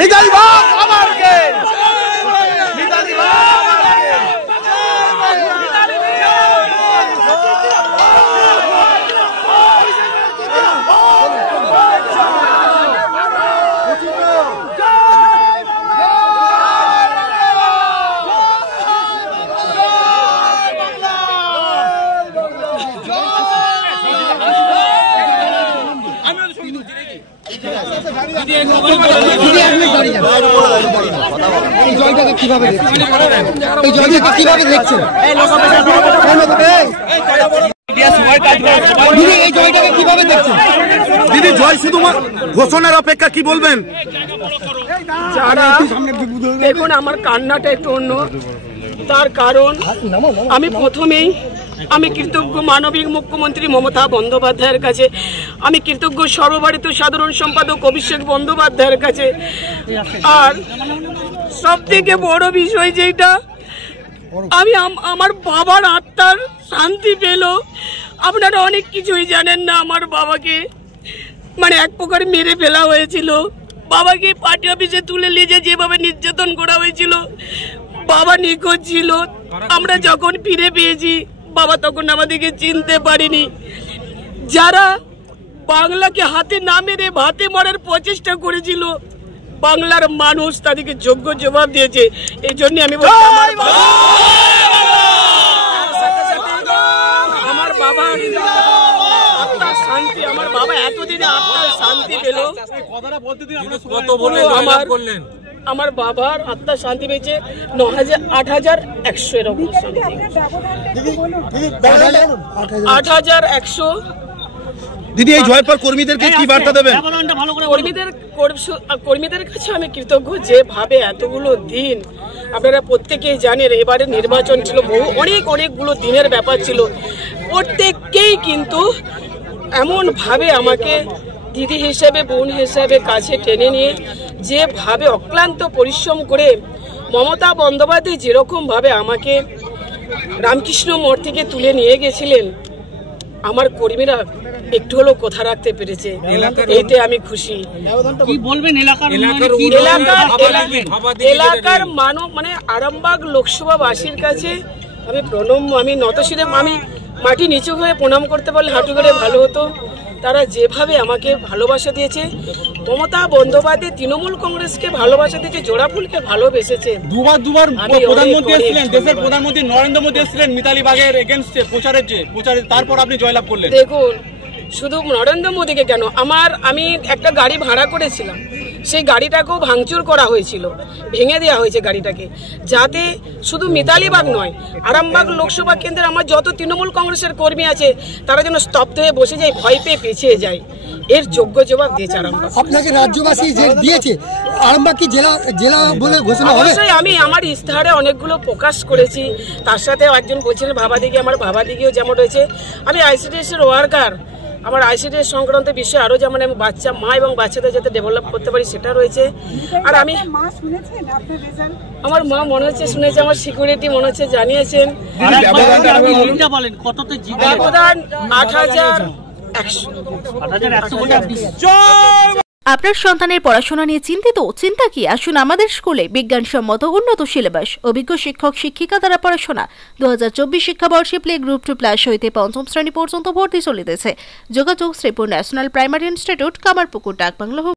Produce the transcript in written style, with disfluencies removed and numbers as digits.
মিতালি বাপ আমারকে মিতালি বাপ দিদি জয় শুধু ঘোষণার অপেক্ষা, কি বলবেন? দেখুন আমার কান্নাটা একটু অন্য, তার কারণ আমি প্রথমেই আমি কৃতজ্ঞ মানবিক মুখ্যমন্ত্রী মমতা বন্দ্যোপাধ্যায়ের কাছে, আমি কৃতজ্ঞ সর্বভারতীয় সাধারণ সম্পাদক অভিষেক বন্দ্যোপাধ্যায়ের কাছে। আর সব থেকে বড় বিষয় যেটা আমি আমার বাবার আত্মার শান্তি পেল। আপনারা অনেক কিছুই জানেন না, আমার বাবাকে মানে এক প্রকার মেরে ফেলা হয়েছিল, বাবাকে পার্টি অফিসে তুলে নিয়ে যেভাবে নির্যাতন করা হয়েছিল, বাবা নিখোঁজ ছিল। আমরা যখন ফিরে পেয়েছি বাবা তখন আমাদেরকে চিনতে পারিনি। যারা বাংলাকে হাতে না মেরে ভাতে মারার প্রচেষ্টা করেছিল, বাংলার মানুষ তাদেরকে যোগ্য জবাব দিয়েছে। এই জন্য আমি বলছি আমার বাবার আত্মার শান্তি, আমার বাবা এতদিনে আত্মার শান্তি পেল। আমার বাবার আত্মার শান্তি পেয়েছে 8,100 এরকম 8,100। দিদি এই জয়ের পর কর্মীদেরকে কি বার্তা দেবেন? কর্মীদের কাছে আমি কৃতজ্ঞ, যেভাবে এতগুলো দিন আপনারা প্রত্যেকেই জানেন এবারে নির্বাচন ছিল, অনেকগুলো দিনের ব্যাপার ছিল, প্রত্যেককেই কিন্তু এমনভাবে আমাকে দিদি হিসেবে বোন হিসেবে কাছে টেনে নিয়ে যেভাবে অক্লান্ত পরিশ্রম করে মমতা বন্দ্যোপাধ্যায় যেরকমভাবে আমাকে রামকৃষ্ণ মোড় থেকে তুলে নিয়ে গেছিলেন, আমার কর্মীরা একটু হলেও কথা রাখতে পেরেছে, এইতে আমি খুশি। কি বলবেন এলাকার মানব মানে আরামবাগ লোকসভাবাসীর কাছে আমি নতশিরে আমি মাটি নিচু হয়ে প্রণাম করতে পারলে হাঁটু গেড়ে ভালো হতো। তারা যেভাবে আমাকে ভালোবাসা দিয়েছে, মমতা বন্দ্যোপাধ্যায় তৃণমূল কংগ্রেসকে ভালোবাসা দিয়েছে, জোড়াফুলকে ভালোবেসেছে। দুবার প্রধানমন্ত্রী এসেছিলেন, দেশের প্রধানমন্ত্রী নরেন্দ্র মোদী এসেছিলেন মিতালি বাগের এগেইনস্টে প্রচারে, তারপর আপনি জয়লাভ করলেন। দেখুন শুধু নরেন্দ্র মোদীকে কেন, আমি একটা গাড়ি ভাড়া করেছিলাম, সেই গাড়িটাকেও ভাঙচুর করা হয়েছিল, ভেঙে দেওয়া হয়েছে গাড়িটাকে, যাতে শুধু মিতালি বাগ নয় আরামবাগ লোকসভা কেন্দ্রে আমার যত তৃণমূল কংগ্রেসের কর্মী আছে তারা যেন স্তব্ধ হয়ে বসে যায়, ভয় পেয়ে পিছিয়ে যায়। এর যোগ্য জবাব দিয়েছে আরামবাগ। আপনাকে রাজ্যবাসী যে দিয়েছে, আরামবাগ কি জেলা বলে ঘোষণা হবে? অবশ্যই আমি আমার ইস্তাহারে অনেকগুলো প্রকাশ করেছি, তার সাথে একজন বলছিলেন ভাবাদিঘি, আমার ভাবাদিঘিও যেমন রয়েছে। আমি ICDS এর ওয়ার্কার, আমার ICDS সংক্রান্ত বিষয়ে আরো যেমন আমি মা এবং বাচ্চাদের যাতে ডেভেলপ করতে পারি সেটা রয়েছে। আর আমি আমার মা মনে হচ্ছে শুনেছে, আমার সিকিউরিটি মনে হচ্ছে জানিয়েছেন। ব্যবধান 8,100। আপনার সন্তানের পড়াশোনা নিয়ে চিন্তা কি? আসুন আমাদের স্কুলে বিজ্ঞানসম্মত উন্নত সিলেবাস, অভিজ্ঞ শিক্ষক শিক্ষিকা দ্বারা পড়াশোনা। 2024 শিক্ষাবর্ষে প্লে গ্রুপ 2+ হইতে 5ম শ্রেণী পর্যন্ত ভর্তি চলিতেছে। যোগাযোগ Sripur national primary institute, Kamarpukur, ডাকবাংলা।